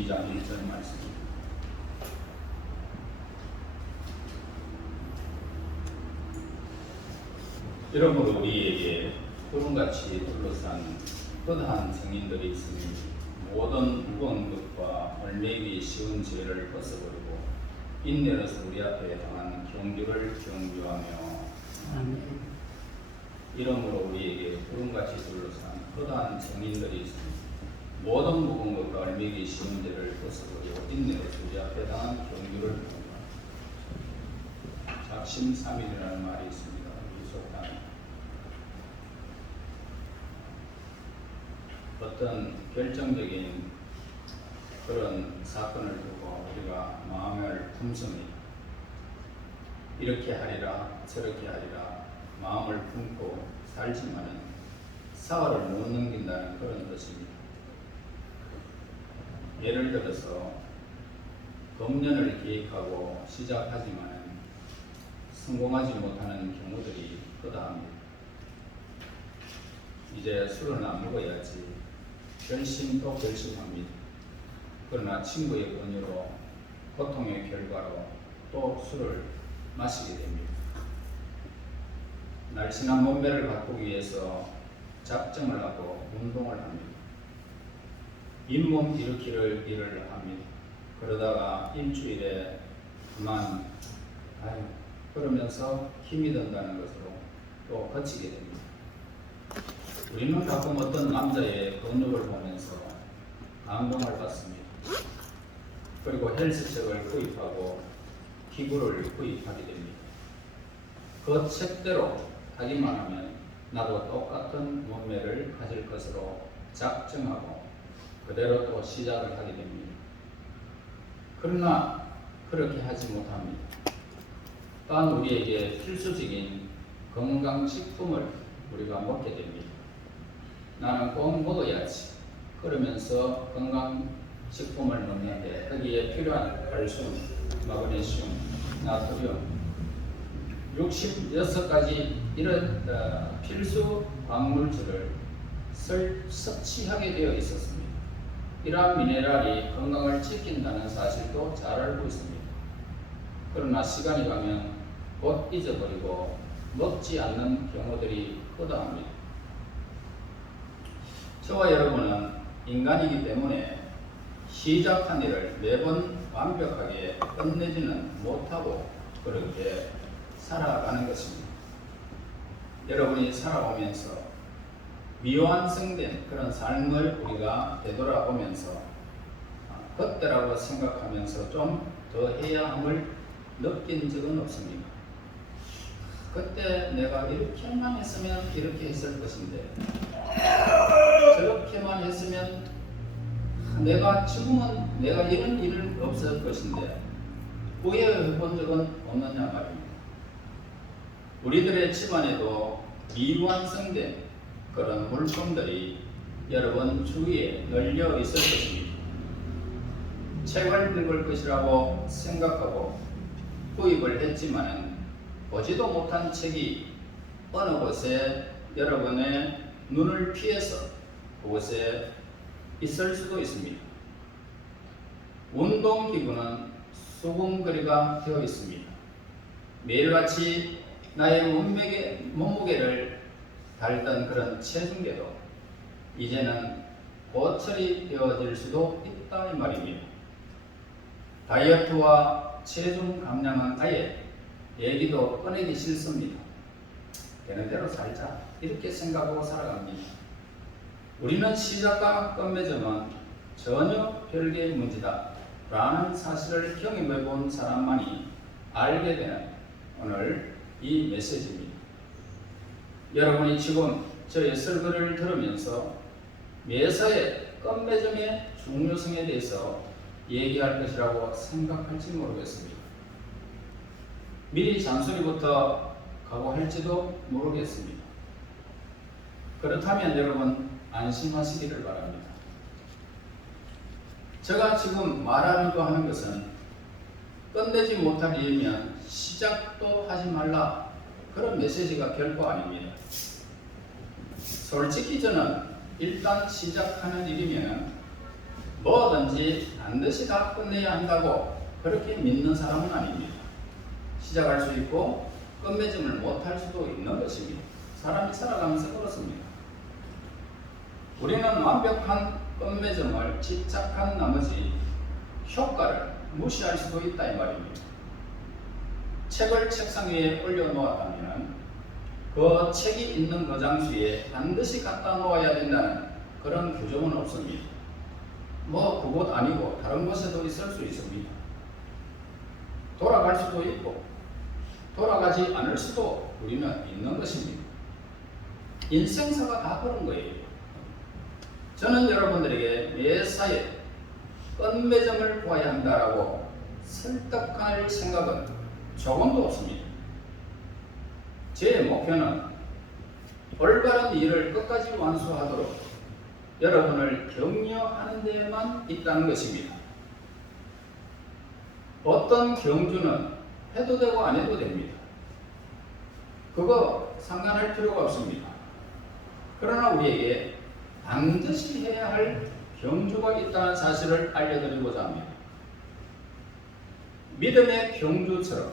12장 1절 말씀입니다. 이러므로 우리에게 구름같이 둘러싼 거대한 성인들이 있으니 모든 무거운 것과 얼매기 쉬운 죄를 벗어버리고 인내로서 우리 앞에 당한 경주를 경주하며 이러므로 우리에게 구름같이 둘러싼 거대한 성인들이 있으니 모든 무거운 것과 얼매기 쉬운 죄를 벗어버리고 인내로서 우리 앞에 당한 경주를 경주하며 작심삼일이라는 말이 있습니다. 우리 속담에 어떤 결정적인 그런 사건을 두고 우리가 마음을 품습니다. 이렇게 하리라 저렇게 하리라 마음을 품고 살지만은 사활을 못 넘긴다는 그런 뜻입니다. 예를 들어서 금년을 계획하고 시작하지만은 성공하지 못하는 경우들이 허다합니다. 이제 술은 안 먹어야지 결심도 결심합니다. 그러나 친구의 권유로 고통의 결과로 또 술을 마시게 됩니다. 날씬한 몸매를 바꾸기 위해서 작정을 하고 운동을 합니다. 잇몸 일으키를 일을 합니다. 그러다가 일주일에 그만 그러면서 힘이 든다는 것으로 또 거치게 됩니다. 우리는 가끔 어떤 남자의 권유를 보면서 감동을 받습니다. 그리고 헬스책을 구입하고 기구를 구입하게 됩니다. 그 책대로 하기만 하면 나도 똑같은 몸매를 가질 것으로 작정하고 그대로 또 시작을 하게 됩니다. 그러나 그렇게 하지 못합니다. 또한 우리에게 필수적인 건강식품을 우리가 먹게 됩니다. 나는 꼭 먹어야지. 그러면서 건강식품을 먹는데 거기에 필요한 칼슘, 마그네슘, 나트륨 66가지 이런 필수 광물질을 섭취하게 되어 있었습니다. 이러한 미네랄이 건강을 지킨다는 사실도 잘 알고 있습니다. 그러나 시간이 가면 곧 잊어버리고 먹지 않는 경우들이 허다합니다. 저와 여러분은 인간이기 때문에 시작한 일을 매번 완벽하게 끝내지는 못하고 그렇게 살아가는 것입니다. 여러분이 살아오면서 미완성된 그런 삶을 우리가 되돌아보면서 그때라고 생각하면서 좀 더 해야 함을 느낀 적은 없습니다. 그때 내가 이렇게만 했으면 이렇게 했을 것인데 저렇게만 했으면 내가 지금은 내가 이런 일은 없을 것인데 후회해 본 적은 없느냐 말입니다. 우리들의 집안에도 미완성된 그런 물품들이 여러분 주위에 널려 있을 것입니다. 책을 읽을 것이라고 생각하고 구입을 했지만은 보지도 못한 책이 어느 곳에 여러분의 눈을 피해서 그곳에 있을 수도 있습니다. 운동기구는 수군거리가 되어 있습니다. 매일같이 나의 몸무게를 달던 그런 체중계도 이제는 고철이 되어질 수도 있다 이 말입니다. 다이어트와 체중 감량은 아예 얘기도 꺼내기 싫습니다. 되는 대로 살자 이렇게 생각하고 살아갑니다. 우리는 시작과 끝맺음은 전혀 별개의 문제다 라는 사실을 경험해 본 사람만이 알게 되는 오늘 이 메시지입니다. 여러분이 지금 저의 설교를 들으면서 매사의 끝맺음의 중요성에 대해서 얘기할 것이라고 생각할지 모르겠습니다. 미리 잔소리부터 각오할지도 모르겠습니다. 그렇다면 여러분 안심하시기를 바랍니다. 제가 지금 말하려고 하는 것은 끝내지 못할 일이면 시작도 하지 말라 그런 메시지가 결코 아닙니다. 솔직히 저는 일단 시작하는 일이면 뭐든지 반드시 다 끝내야 한다고 그렇게 믿는 사람은 아닙니다. 시작할 수 있고 끝맺음을 못할 수도 있는 것입니다. 사람이 살아가면서 그렇습니다. 우리는 완벽한 끝맺음을 집착한 나머지 효과를 무시할 수도 있다 이 말입니다. 책을 책상 위에 올려놓았다면 그 책이 있는 그 장소에 반드시 갖다 놓아야 된다는 그런 규정은 없습니다. 뭐 그곳 아니고 다른 곳에도 있을 수 있습니다. 돌아갈 수도 있고 돌아가지 않을 수도 우리는 있는 것입니다. 인생사가 다 그런 거예요. 저는 여러분들에게 매사에 끝맺음을 보아야 한다라고 설득할 생각은 조금도 없습니다. 제 목표는 올바른 일을 끝까지 완수하도록 여러분을 격려하는 데에만 있다는 것입니다. 어떤 경주는 해도 되고 안 해도 됩니다. 그거 상관할 필요가 없습니다. 그러나 우리에게 반드시 해야 할 경주가 있다는 사실을 알려드리고자 합니다. 믿음의 경주처럼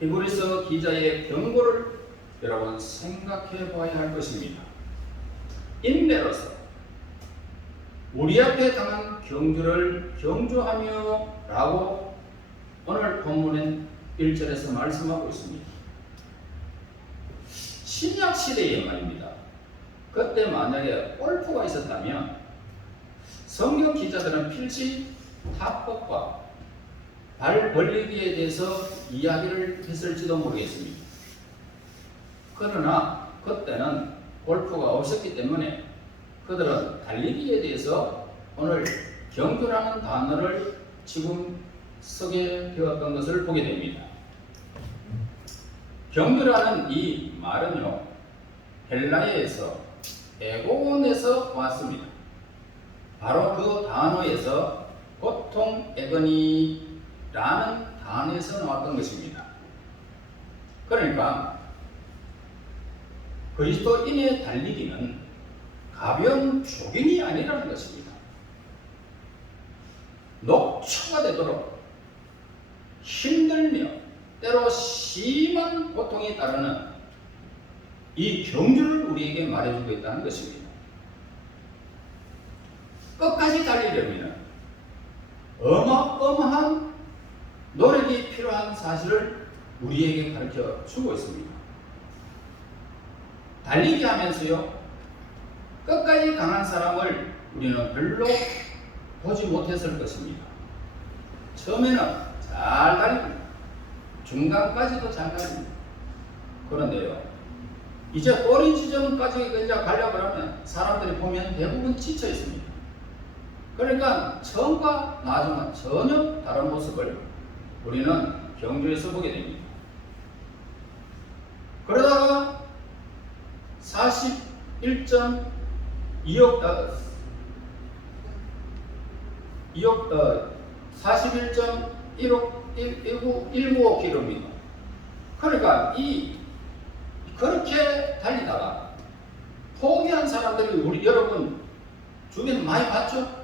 히브리서 기자의 경고를 여러분 생각해 봐야 할 것입니다. 인내로서 우리 앞에 당한 경주를 경주하며 라고 오늘 본문의 1절에서 말씀하고 있습니다. 신약 시대에 말입니다. 그때 만약에 골프가 있었다면 성경 기자들은 필시 타법과 발 벌리기에 대해서 이야기를 했을지도 모르겠습니다. 그러나 그때는 골프가 없었기 때문에 그들은 달리기에 대해서 오늘 경주라는 단어를 지금 쓰게 되었던 것을 보게 됩니다. 경주라는 이 말은요, 헬라어에서 에고온에서 왔습니다. 바로 그 단어에서 고통 에거니라는 단어에서 나왔던 것입니다. 그러니까 그리스도인의 달리기는 가벼운 조깅이 아니라는 것입니다. 녹초가 되도록 힘들며 때로 심한 고통이 따르는 이 경주를 우리에게 말해주고 있다는 것입니다. 끝까지 달리려면 어마어마한 노력이 필요한 사실을 우리에게 가르쳐 주고 있습니다. 달리기 하면서요, 끝까지 강한 사람을 우리는 별로 보지 못했을 것입니다. 처음에는 잘 달립니다. 중간까지도 잘 달립니다. 그런데요, 이제 꼬리 지점까지 이제 가려고 하면 사람들이 보면 대부분 지쳐 있습니다. 그러니까 처음과 나중은 전혀 다른 모습을 우리는 경주에서 보게 됩니다. 그러다가 41.19km. 그러니까 그렇게 달리다가 포기한 사람들이 우리 여러분 주변에 많이 봤죠?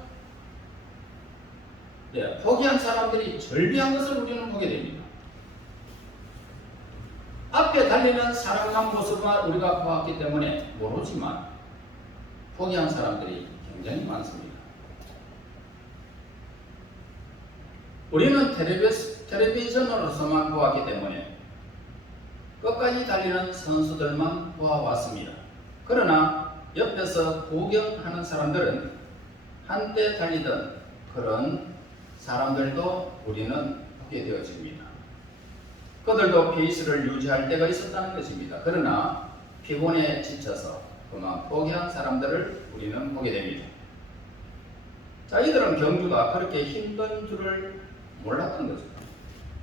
네, 포기한 사람들이 절비한 것을 우리는 보게 됩니다. 앞에 달리는 사랑한 모습만 우리가 보았기 때문에 모르지만 포기한 사람들이 굉장히 많습니다. 우리는 텔레비전으로서만 보았기 때문에 끝까지 달리는 선수들만 보아왔습니다. 그러나 옆에서 구경하는 사람들은 한때 달리던 그런 사람들도 우리는 보게 되어집니다. 그들도 페이스를 유지할 때가 있었다는 것입니다. 그러나 피곤에 지쳐서 그만 포기한 사람들을 우리는 보게 됩니다. 자, 이들은 경주가 그렇게 힘든 줄을 몰랐던 거죠.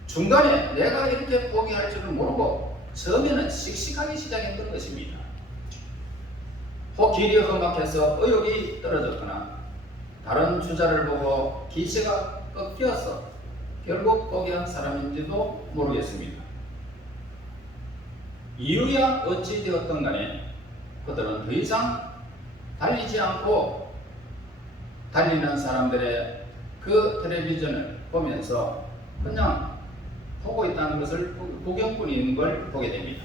중간에 내가 이렇게 포기할 줄을 모르고 처음에는 씩씩하게 시작했던 것입니다. 길이 험악해서 의욕이 떨어졌거나 다른 주자를 보고 기세가 꺾여서 결국 포기한 사람인지도 모르겠습니다. 이유야 어찌 되었던 간에 그들은 더 이상 달리지 않고 달리는 사람들의 그 텔레비전을 보면서 그냥 보고 있다는 것을, 구경꾼인 걸 보게 됩니다.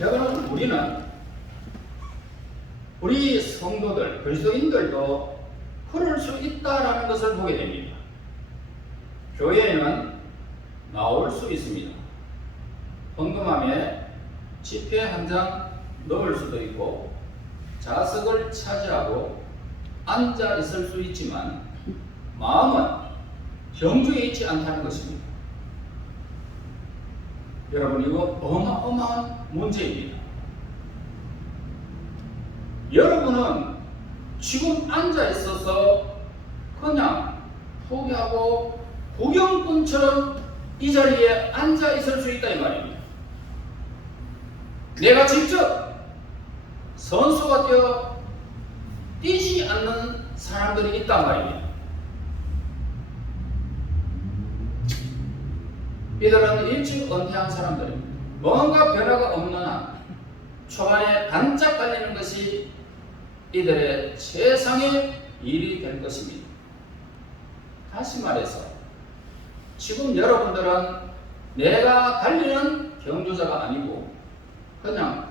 여러분, 우리 성도들, 그리스도인들도 그럴 수 있다라는 것을 보게 됩니다. 교회에는 나올 수 있습니다. 헌금함에 지폐 한 장 넣을 수도 있고 좌석을 차지하고 앉아 있을 수 있지만 마음은 경주에 있지 않다는 것입니다. 여러분, 이거 어마어마한 문제입니다. 여러분은 지금 앉아 있어서 그냥 포기하고 구경꾼처럼 이 자리에 앉아 있을 수 있다 이 말입니다. 내가 직접 선수가 되어 뛰지 않는 사람들이 있단 말입니다. 이들은 일찍 은퇴한 사람들입니다. 뭔가 변화가 없는 한 초반에 반짝 달리는 것이 이들의 최상의 일이 될 것입니다. 다시 말해서 지금 여러분들은 내가 달리는 경주자가 아니고 그냥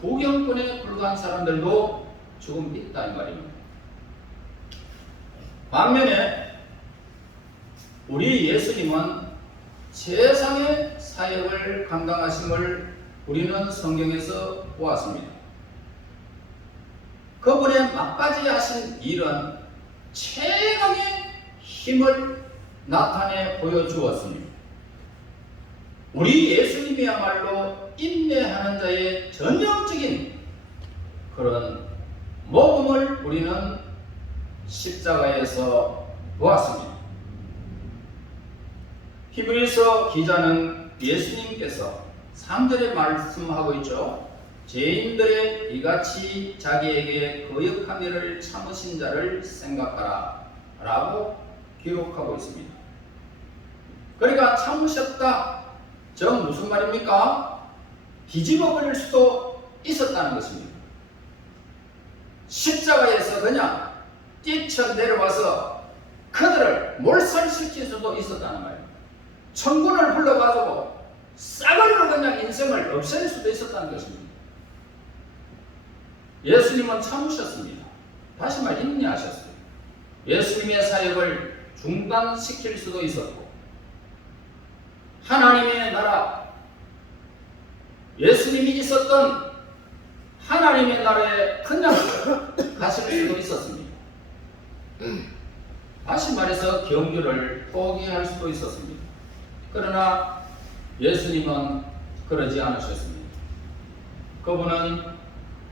구경꾼에 불과한 사람들도 지금 있다 이 말입니다. 반면에 우리 예수님은 세상의 사역을 감당하심을 우리는 성경에서 보았습니다. 그분의 막바지 하신 일은 최강의 힘을 나타내 보여주었습니다. 우리 예수님이야말로 인내하는 자의 전형적인 그런 모범을 우리는 십자가에서 보았습니다. 히브리서 기자는 예수님께서 3절에 말씀하고 있죠. 죄인들의 이같이 자기에게 거역한 일을 참으신 자를 생각하라 라고 기록하고 있습니다. 그러니까 참으셨다. 저 무슨 말입니까? 뒤집어 버릴 수도 있었다는 것입니다. 십자가에서 그냥 뛰쳐내려와서 그들을 몰살시킬 수도 있었다는 말입니다. 천군을 불러가지고 싸그리로 그냥 인생을 없앨 수도 있었다는 것입니다. 예수님은 참으셨습니다. 다시 말 인내하셨어요. 예수님의 사역을 중단시킬 수도 있었고 하나님의 나라, 예수님이 있었던 하나님의 나라에 그냥 가실 수도 있었습니다. 다시 말해서 경주를 포기할 수도 있었습니다. 그러나 예수님은 그러지 않으셨습니다. 그분은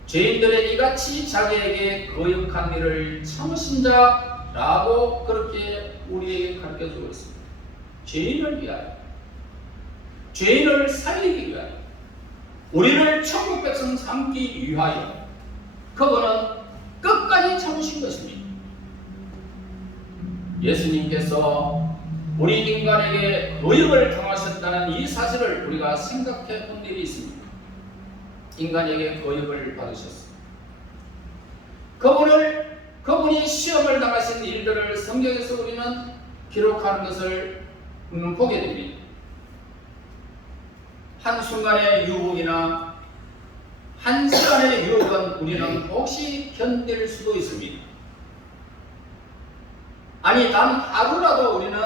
죄인들의 이같이 자기에게 거역한 일을 참으신 자라고 그렇게 우리에게 가르쳐주고 있습니다. 죄인을 위하여, 죄인을 살리기 위하여, 우리를 천국 백성 삼기 위하여 그분은 끝까지 참으신 것입니다. 예수님께서 우리 인간에게 거역을 당하셨다는 이 사실을 우리가 생각해 본 일이 있습니다. 인간에게 거역을 받으셨습니다. 그분이 시험을 당하신 일들을 성경에서 우리는 기록하는 것을 보게 됩니다. 한순간의 유혹이나 한 시간의 유혹은 우리는 혹시 견딜 수도 있습니다. 아니, 단 하루라도 우리는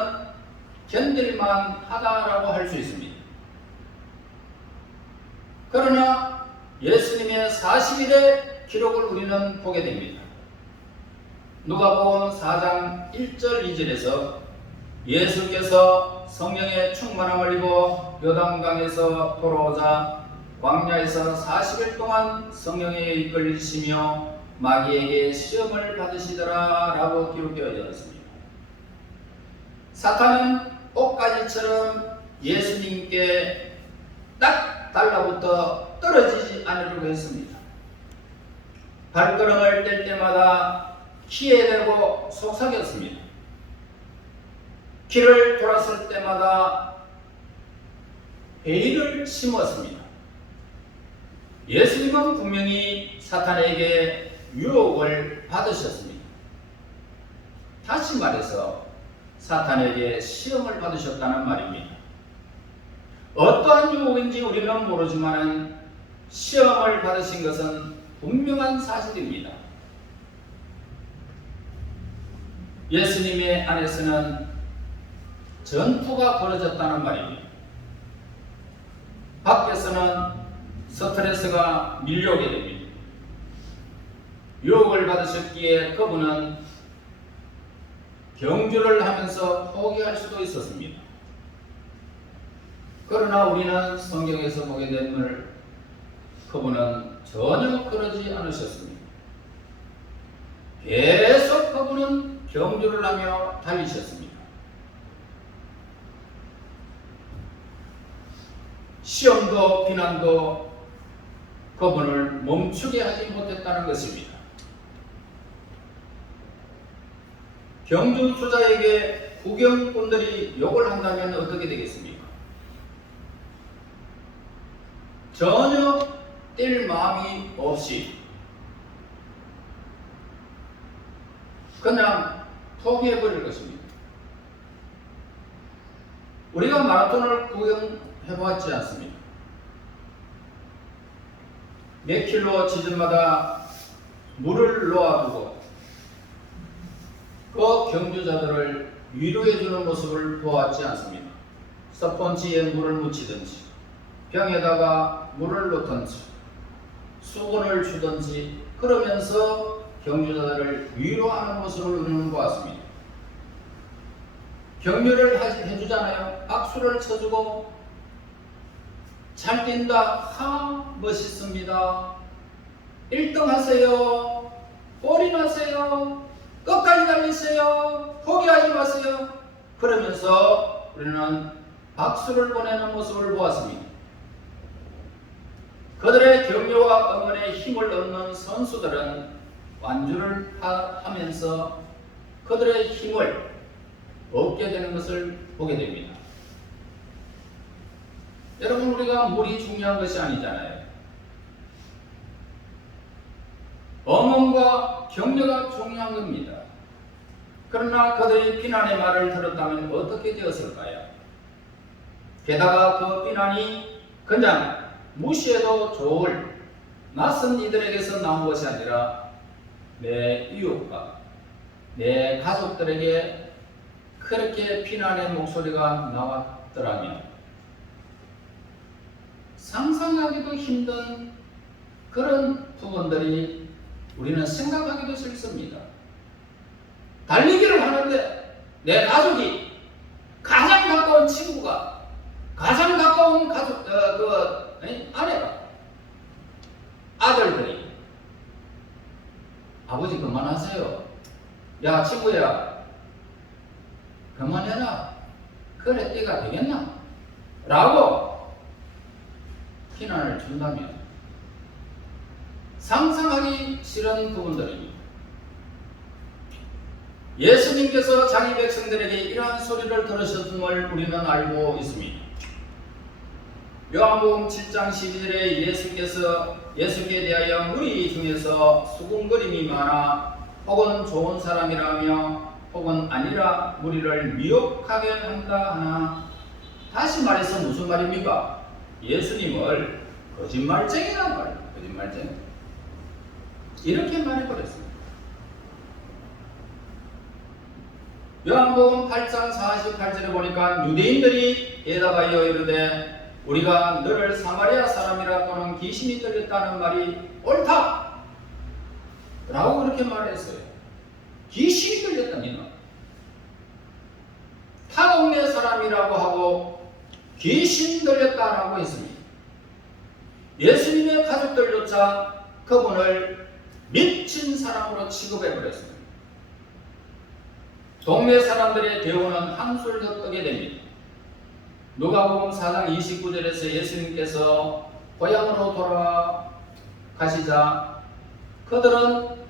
견딜만 하다라고 할 수 있습니다. 그러나 예수님의 40일의 기록을 우리는 보게 됩니다. 누가복음 4장 1절 2절에서 예수께서 성령의 충만함을 입어 요단강에서 돌아오자 광야에서 40일 동안 성령에 이끌리시며 마귀에게 시험을 받으시더라 라고 기록되어 있습니다. 사탄은 옷가지처럼 예수님께 딱 달라붙어 떨어지지 않으려고 했습니다. 발걸음을 뗄 때마다 키에 대고 속삭였습니다. 길을 돌았을 때마다 회의를 심었습니다. 예수님은 분명히 사탄에게 유혹을 받으셨습니다. 다시 말해서 사탄에게 시험을 받으셨다는 말입니다. 어떠한 유혹인지 우리는 모르지만 시험을 받으신 것은 분명한 사실입니다. 예수님의 안에서는 전투가 벌어졌다는 말입니다. 밖에서는 스트레스가 밀려오게 됩니다. 유혹을 받으셨기에 그분은 경주를 하면서 포기할 수도 있었습니다. 그러나 우리는 성경에서 보게 되면 그분은 전혀 그러지 않으셨습니다. 계속 그분은 경주를 하며 달리셨습니다. 시험도 비난도 그분을 멈추게 하지 못했다는 것입니다. 경주 투자에게 구경꾼들이 욕을 한다면 어떻게 되겠습니까? 전혀 뛸 마음이 없이 그냥 포기해버릴 것입니다. 우리가 마라톤을 구경해보았지 않습니까? 몇 킬로 지점마다 물을 놓아두고 그 경주자들을 위로해주는 모습을 보았지 않습니까? 스펀지에 물을 묻히든지 병에다가 물을 놓든지 수건을 주든지 그러면서 경주자들을 위로하는 모습을 우리는 보았습니다. 격려를 해주잖아요. 박수를 쳐주고 잘 뛴다. 하 멋있습니다. 1등 하세요. 올인하세요. 끝까지 달리세요. 포기하지 마세요. 그러면서 우리는 박수를 보내는 모습을 보았습니다. 그들의 격려와 응원에 힘을 얻는 선수들은 완주를 하면서 그들의 힘을 얻게 되는 것을 보게 됩니다. 여러분, 우리가 물이 중요한 것이 아니잖아요. 응원과 격려가 중요한 겁니다. 그러나 그들이 비난의 말을 들었다면 어떻게 되었을까요? 게다가 그 비난이 그냥 무시해도 좋을 낯선 이들에게서 나온 것이 아니라 내 이웃과 내 가족들에게 그렇게 비난의 목소리가 나왔더라면 상상하기도 힘든 그런 부분들이 우리는 생각하기도 싫습니다. 달리기를 하는데 내 가족이 가장 가까운 친구가 가장 가까운 가족 아내가 아들들이 아버지 그만하세요. 야 친구야 그만해라. 그래 띠가 되겠나? 라고 비난을 준다면 상상하기 싫은 부분들입니다. 예수님께서 자기 백성들에게 이러한 소리를 들으셨음을 우리는 알고 있습니다. 요한복음 7장 12절에 예수께 대하여 무리 중에서 수군거림이 많아 혹은 좋은 사람이라며 혹은 아니라 무리를 미혹하게 한다 하나, 다시 말해서 무슨 말입니까? 예수님을 거짓말쟁이란 말이에요. 거짓말쟁이. 이렇게 말해버렸습니다. 요한복음 8장 48절에 보니까 유대인들이 대답하여 이르되 우리가 너를 사마리아 사람이라 또는 귀신이 들렸다는 말이 옳다 라고 그렇게 말했어요. 귀신이 들렸다니는 타 동네 사람이라고 하고 귀신 들렸다라고 했습니다. 예수님의 가족들조차 그분을 미친 사람으로 취급해버렸습니다. 동네 사람들의 대우는 한술 더 뜨게 됩니다. 누가복음 4장 29절에서 예수님께서 고향으로 돌아가시자 그들은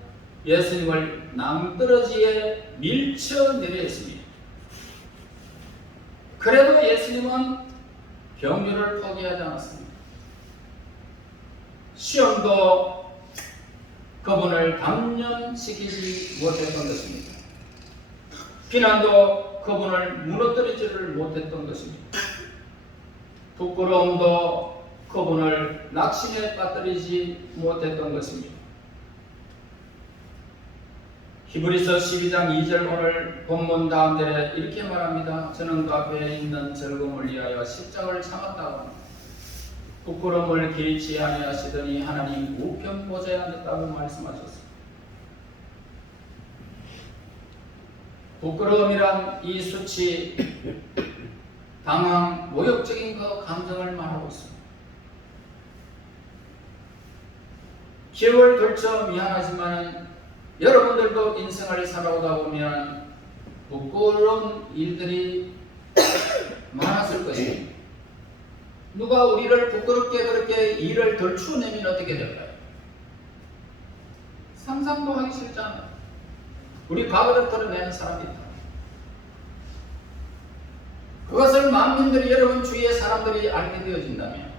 예수님을 낭떠러지에 밀쳐내려 했습니다. 그래도 예수님은 경주를 포기하지 않았습니다. 시험도 그분을 단련시키지 못했던 것입니다. 비난도 그분을 무너뜨리지를 못했던 것입니다. 부끄러움도 그분을 낙심에 빠뜨리지 못했던 것입니다. 히브리서 12장 2절 오늘 본문 다음절에 이렇게 말합니다. 저는 그 앞에 있는 즐거움을 위하여 십자가를 참았다고 합니다. 부끄러움을 개의치 아니하시더니 하나님 우편 보좌에 앉았다고 말씀하셨습니다. 부끄러움이란 이 수치, 당황, 모욕적인 그 감정을 말하고 있습니다. 기억을 걸쳐 미안하지만 여러분들도 인생을 살아오다 보면 부끄러운 일들이 많았을 것입니다. 누가 우리를 부끄럽게 그렇게 일을 덜추어내면 어떻게 될까요? 상상도 하기 싫지 않아요. 우리 과거를 털어내는 사람이 있다. 그것을 만민들이 여러분 주위의 사람들이 알게 되어진다면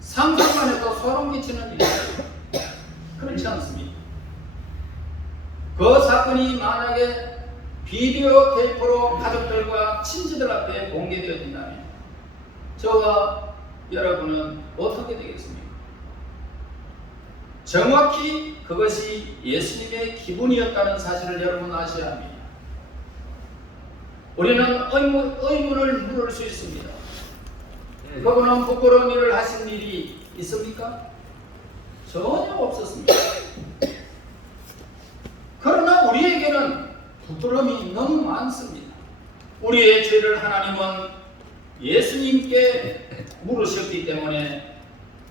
상상만 해도 소름 끼치는 일이에요. 그렇지 않습니다. 그 사건이 만약에 비디오 테이프로 가족들과 친지들 앞에 공개되어진다면 저와 여러분은 어떻게 되겠습니까? 정확히 그것이 예수님의 기분이었다는 사실을 여러분 아셔야 합니다. 우리는 의문을 물을 수 있습니다. 그분은 부끄러운 일을 하신 일이 있습니까? 전혀 없었습니다. 그러나 우리에게는 부끄러움이 너무 많습니다. 우리의 죄를 하나님은 예수님께 물으셨기 때문에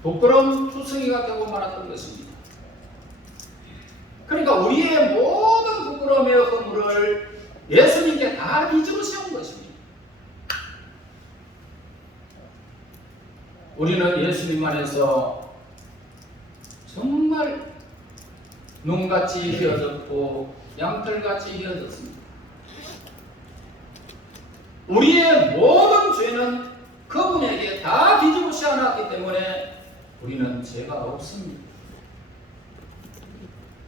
부끄러움 투성이가 되고 말았던 것입니다. 그러니까 우리의 모든 부끄러움의 허물을 예수님께 다 뒤집어 세운 것입니다. 우리는 예수님 안에서 정말 눈같이 휘어졌고 양털같이 휘어졌습니다. 우리의 모든 죄는 그분에게 다 뒤집어 씌워놨기 때문에 우리는 죄가 없습니다.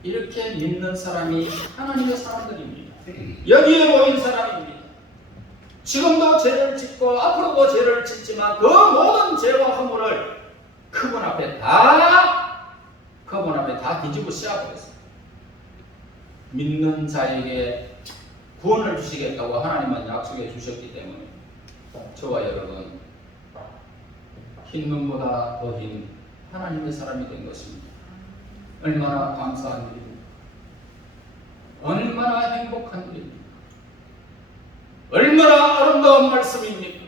이렇게 믿는 사람이 하나님의 사람들입니다. 여기에 모인 사람입니다. 지금도 죄를 짓고 앞으로도 죄를 짓지만 그 모든 죄와 허물을 그분 앞에 다 뒤집어 씌워버렸습니다. 믿는 자에게 구원을 주시겠다고 하나님은 약속해 주셨기 때문에 저와 여러분 흰 눈보다 더 흰 하나님의 사람이 된 것입니다. 얼마나 감사한 일입니까? 얼마나 행복한 일입니까? 얼마나 아름다운 말씀입니까?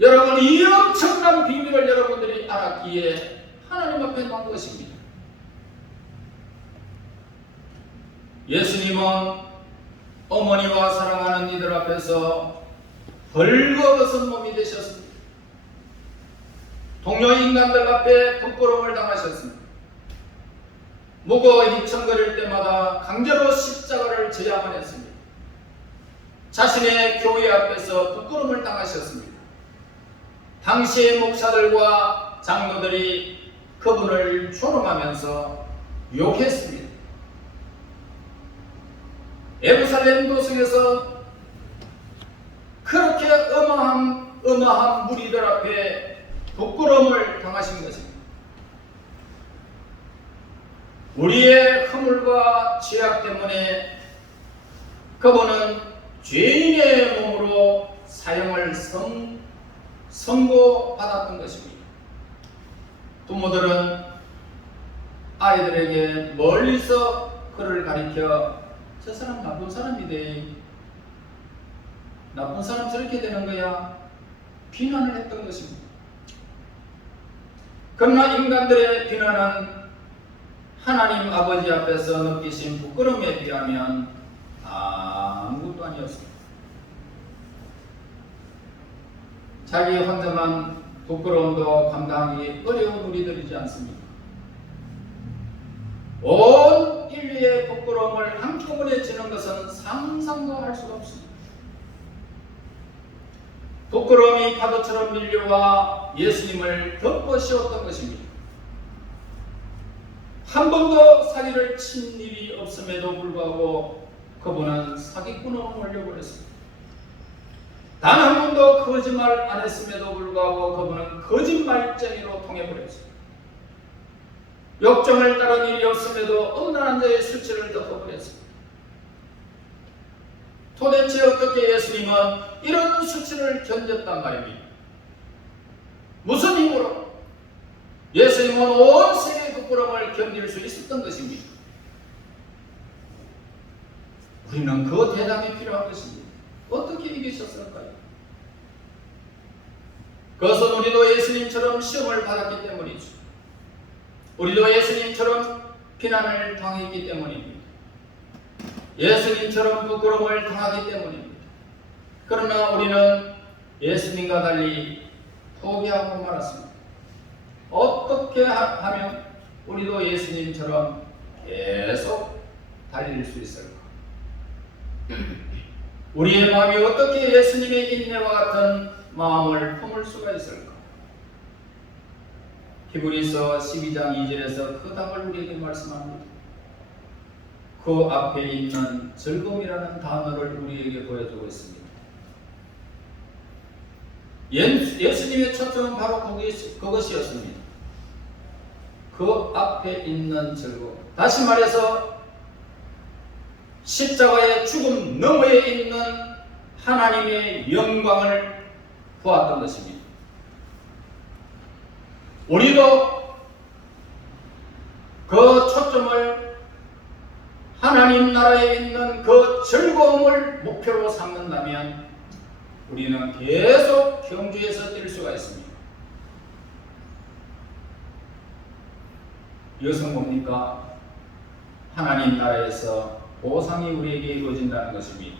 여러분 이 엄청난 비밀을 여러분들이 알았기에 하나님 앞에 놓은 것입니다. 예수님은 어머니와 사랑하는 이들 앞에서 벌거벗은 몸이 되셨습니다. 동료 인간들 앞에 부끄러움을 당하셨습니다. 무거워 휘청거릴 때마다 강제로 십자가를 져야만 했습니다. 자신의 교회 앞에서 부끄러움을 당하셨습니다. 당시의 목사들과 장로들이 그분을 조롱하면서 욕했습니다. 예루살렘 도성에서 그렇게 어마한 무리들 앞에 부끄러움을 당하신 것입니다. 우리의 허물과 죄악 때문에 그분은 죄인의 몸으로 사형을 선고받았던 것입니다. 부모들은 아이들에게 멀리서 그를 가리켜 저 사람 나쁜 사람이대, 나쁜 사람 저렇게 되는 거야, 비난을 했던 것입니다. 그러나 인간들의 비난은 하나님 아버지 앞에서 느끼신 부끄러움에 비하면 아무것도 아니었습니다. 자기 혼자만 부끄러움도 감당하기 어려운 우리들이지 않습니까? 온 인류의 부끄러움을 한꺼번에 지는 것은 상상도 할 수가 없습니다. 부끄러움이 파도처럼 밀려와 예수님을 덮어 씌웠던 것입니다. 한 번도 사기를 친 일이 없음에도 불구하고 그분은 사기꾼으로 몰려버렸습니다. 단 한 번도 거짓말 안 했음에도 불구하고 그분은 거짓말쟁이로 통해버렸습니다. 욕정을 따른 일이 없음에도 음란한 자의 수치를 덮어버렸습니다. 도대체 어떻게 예수님은 이런 수치를 견뎠단 말입니다. 무슨 힘으로? 예수님은 온 세계의 부끄러움을 견딜 수 있었던 것입니다. 우리는 그 대답이 필요한 것입니다. 어떻게 이기셨을까요? 그것은 우리도 예수님처럼 시험을 받았기 때문이죠. 우리도 예수님처럼 비난을 당했기 때문입니다. 예수님처럼 부끄러움을 당하기 때문입니다. 그러나 우리는 예수님과 달리 포기하고 말았습니다. 어떻게 하면 우리도 예수님처럼 계속 달릴 수 있을까? 우리의 마음이 어떻게 예수님의 인내와 같은 마음을 품을 수가 있을까? 히브리서 12장 2절에서 그 답을 우리에게 말씀합니다. 그 앞에 있는 즐거움이라는 단어를 우리에게 보여주고 있습니다. 예수님의 초점은 바로 그것이었습니다. 그 앞에 있는 즐거움. 다시 말해서 십자가의 죽음 너머에 있는 하나님의 영광을 보았던 것입니다. 우리도 그 초점을 하나님 나라에 있는 그 즐거움을 목표로 삼는다면 우리는 계속 경주에서 뛸 수가 있습니다. 이것은 뭡니까? 하나님 나라에서 보상이 우리에게 이루어진다는 것입니다.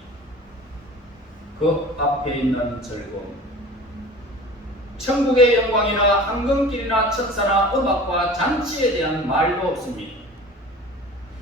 그 앞에 있는 즐거움. 천국의 영광이나 황금길이나 천사나 음악과 잔치에 대한 말도 없습니다.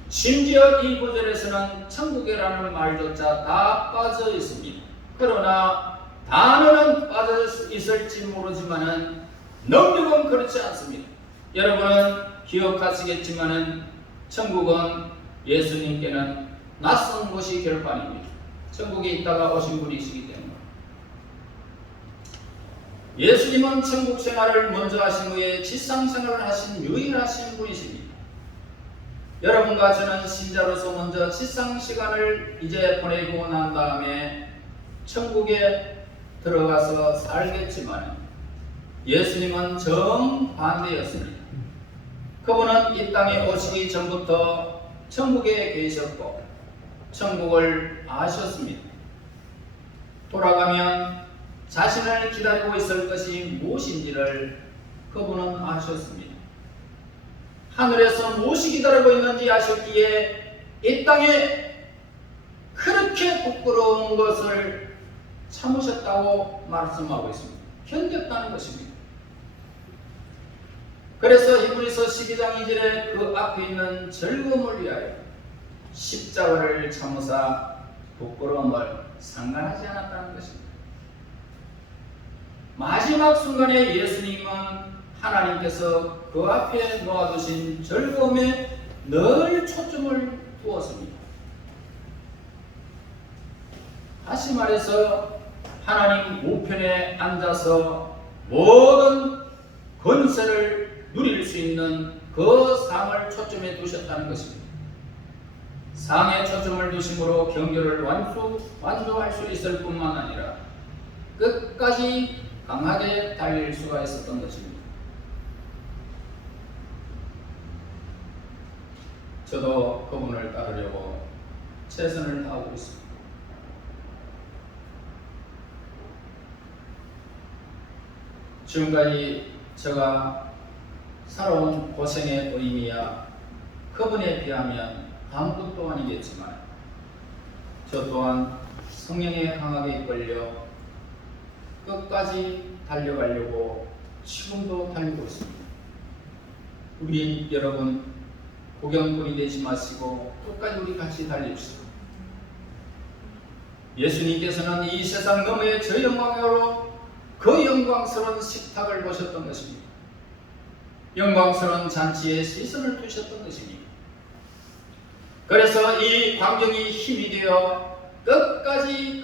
심지어 이 구절에서는 천국이라는 말조차 다 빠져 있습니다. 그러나 단어는 빠져 있을지 모르지만은 능력은 그렇지 않습니다. 여러분은 기억하시겠지만은 천국은 예수님께는 낯선 곳이 결코 아닙니다. 천국에 있다가 오신 분이시기 때문에. 예수님은 천국 생활을 먼저 하신 후에 지상 생활을 하신 유일하신 분이십니다. 여러분과 저는 신자로서 먼저 지상 시간을 이제 보내고 난 다음에 천국에 들어가서 살겠지만 예수님은 정반대였습니다. 그분은 이 땅에 오시기 전부터 천국에 계셨고 천국을 아셨습니다. 돌아가면 자신을 기다리고 있을 것이 무엇인지를 그분은 아셨습니다. 하늘에서 무엇이 기다리고 있는지 아셨기에 이 땅에 그렇게 부끄러운 것을 참으셨다고 말씀하고 있습니다. 견뎠다는 것입니다. 그래서 히브리서 12장 2절에 그 앞에 있는 즐거움을 위하여 십자가를 참으사 부끄러움을 상관하지 않았다는 것입니다. 마지막 순간에 예수님은 하나님께서 그 앞에 놓아두신 즐거움에 늘 초점을 두었습니다. 다시 말해서 하나님 우편에 앉아서 모든 권세를 누릴 수 있는 그 상을 초점에 두셨다는 것입니다. 상에 초점을 두심으로 경주를 완주할 수 있을 뿐만 아니라 끝까지 강하게 달릴 수가 있었던 것입니다. 저도 그분을 따르려고 최선을 다하고 있습니다. 지금까지 제가 살아온 고생의 의미야 그분에 비하면 아무것도 아니겠지만 저 또한 성령에 강하게 이끌려 끝까지 달려가려고 지금도 달리고 있습니다. 우리 여러분 구경꾼이 되지 마시고 끝까지 우리 같이 달립시다. 예수님께서는 이 세상 너머의 저 영광으로 그 영광스러운 식탁을 보셨던 것입니다. 영광스러운 잔치에 시선을 두셨던 것입니다. 그래서 이 광경이 힘이 되어 끝까지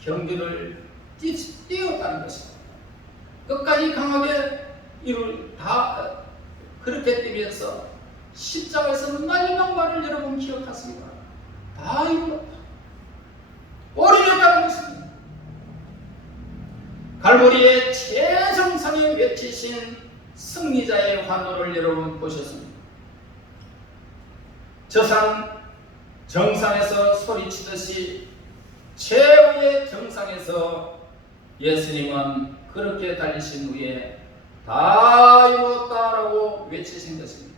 경주를 뛰었다는 것입니다. 끝까지 강하게 그렇게 뛰면서 십자가에서 마지막 말을 여러분 기억하십니까? 다 이루었다. 올인했다는 것입니다. 갈보리의 최정상에 외치신 승리자의 환호를 여러분 보셨습니다. 저산 정상에서 소리치듯이 최후의 정상에서 예수님은 그렇게 달리신 후에 다 이루었다라고 외치신 것입니다.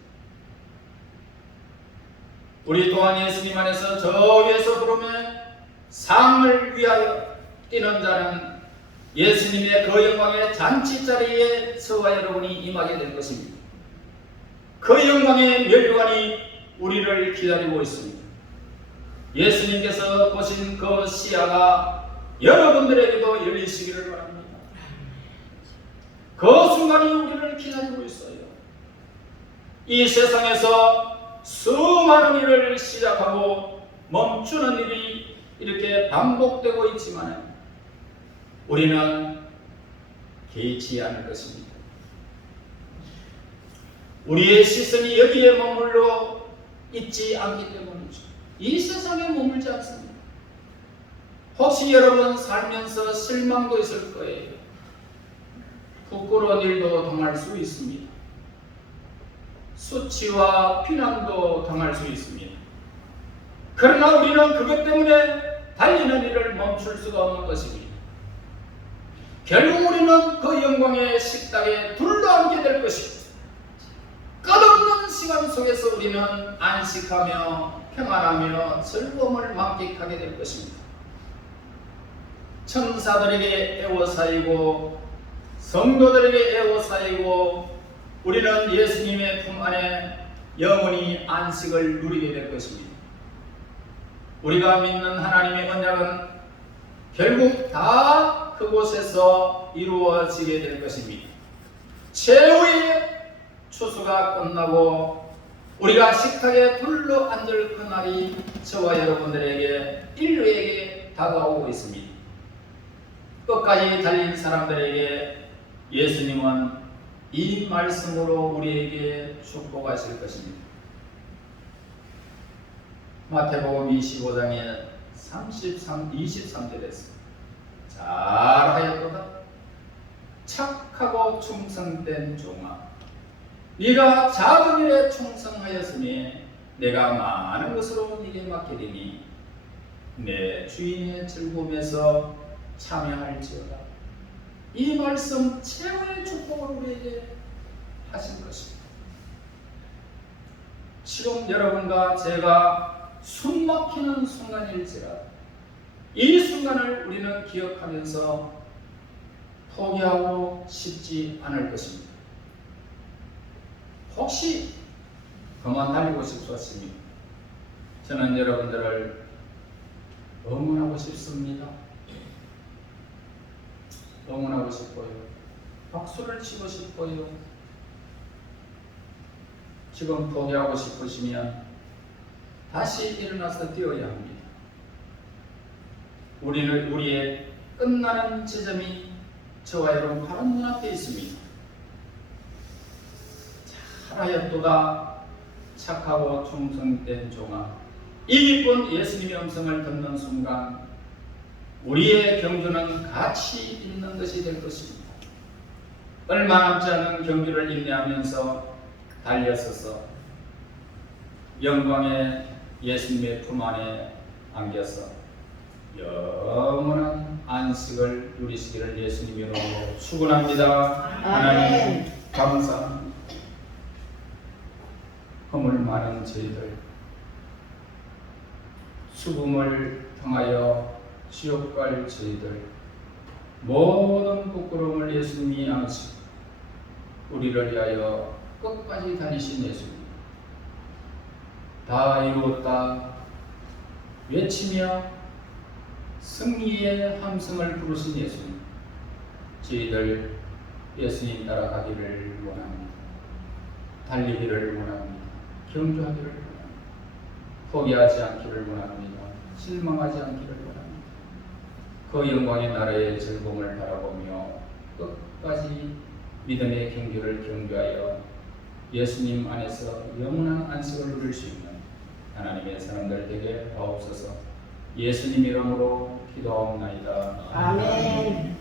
우리 또한 예수님 안에서 저 위에서 부르면 상을 위하여 뛰는 자는 예수님의 그 영광의 잔치자리에 저와 여러분이 임하게 될 것입니다. 그 영광의 면류관이 우리를 기다리고 있습니다. 예수님께서 보신 그 시야가 여러분들에게도 열리시기를 바랍니다. 그 순간이 우리를 기다리고 있어요. 이 세상에서 수많은 일을 시작하고 멈추는 일이 이렇게 반복되고 있지만 우리는 개의치 않을 것입니다. 우리의 시선이 여기에 머물러 있지 않기 때문이죠. 이 세상에 머물지 않습니다. 혹시 여러분 살면서 실망도 있을 거예요. 부끄러운 일도 당할 수 있습니다. 수치와 비난도 당할 수 있습니다. 그러나 우리는 그것 때문에 달리는 일을 멈출 수가 없는 것입니다. 결국 우리는 그 영광의 식탁에 둘러앉게 될 것입니다. 끝없는 시간 속에서 우리는 안식하며 평안하며 즐거움을 만끽하게 될 것입니다. 천사들에게 에워싸이고 성도들에게 에워싸이고 우리는 예수님의 품 안에 영원히 안식을 누리게 될 것입니다. 우리가 믿는 하나님의 언약은 결국 다 그곳에서 이루어지게 될 것입니다. 최후의 추수가 끝나고 우리가 식탁에 둘러앉을 그날이 저와 여러분들에게 인류에게 다가오고 있습니다. 끝까지 달린 사람들에게 예수님은 이 말씀으로 우리에게 축복하실 것입니다. 마태복음 25장에 23절에서 잘하였도다 착하고 충성된 종아 네가 작은 일에 충성하였으니 내가 많은 것으로 네게 맡기리니 내 주인의 즐거움에서 참여할지어다. 이 말씀 최고의 축복을 우리에게 하신 것입니다. 지금 여러분과 제가 숨막히는 순간일지라도 이 순간을 우리는 기억하면서 포기하고 싶지 않을 것입니다. 혹시 그만 달리고 싶었습니까? 저는 여러분들을 응원하고 싶습니다. 응원하고 싶어요. 박수를 치고 싶어요. 지금 포기하고 싶으시면 다시 일어나서 뛰어야 합니다. 우리의 끝나는 지점이 저와 여러분 바로 눈앞에 있습니다. 잘하였도다 착하고 충성된 종아 이 기쁜 예수님의 음성을 듣는 순간 우리의 경주는 가치 있는 것이 될 것입니다. 얼마 남지 않은 경주를 인내하면서 달려서서 영광의 예수님의 품 안에 안겨서 영원한 안식을 누리시기를 예수님으로 축원합니다. 하나님 감사합니다. 허물 많은 저희들 죽음을 통하여 지옥 갈 저희들 모든 부끄러움을 예수님이 안으시고 우리를 위하여 끝까지 다니신 예수님 다 이루었다 외치며 승리의 함성을 부르신 예수님 저희들 예수님 따라가기를 원합니다. 달리기를 원합니다. 경주하기를 원합니다. 포기하지 않기를 원합니다. 실망하지 않기를 원합니다. 그 영광의 나라의 즐거움을 바라보며 끝까지 믿음의 경주를 경주하여 예수님 안에서 영원한 안식을 누릴 수 있는 하나님의 사람들 되게 하옵소서. 예수님 이름으로 기도하옵나이다. 아멘.